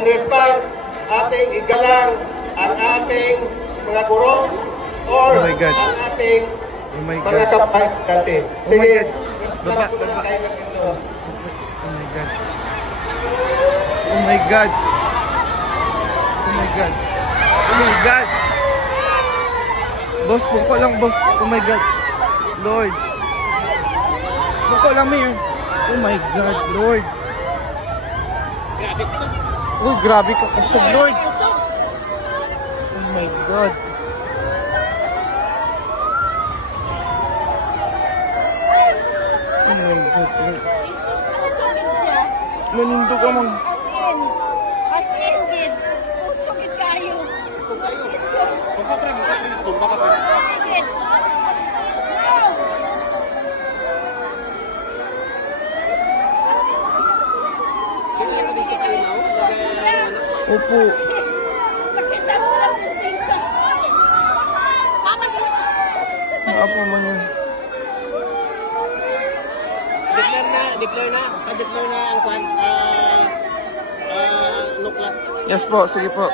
in response, ating igalang ang ating mga guro or Oh my God. ang ating Oh my mga God. kapay dati. Oh my God. Baba, baba. Baba. Oh my God. Oh my God. Oh my God. Oh my God. Boss, buko lang, boss. Oh my God. Lord. Buko lang, Mayor. Oh my God, Lord. Uy, grabe ka kusog, Lord. Oh my God. Oh my God, Lord. Nanindo ka mag... As in, did. Sakit kayo. Sakit. Opo. Pakita mo lang yung tingka. Mama, Naapo man yun. Declare na ang kwan, nuklas. Yes po, sige po.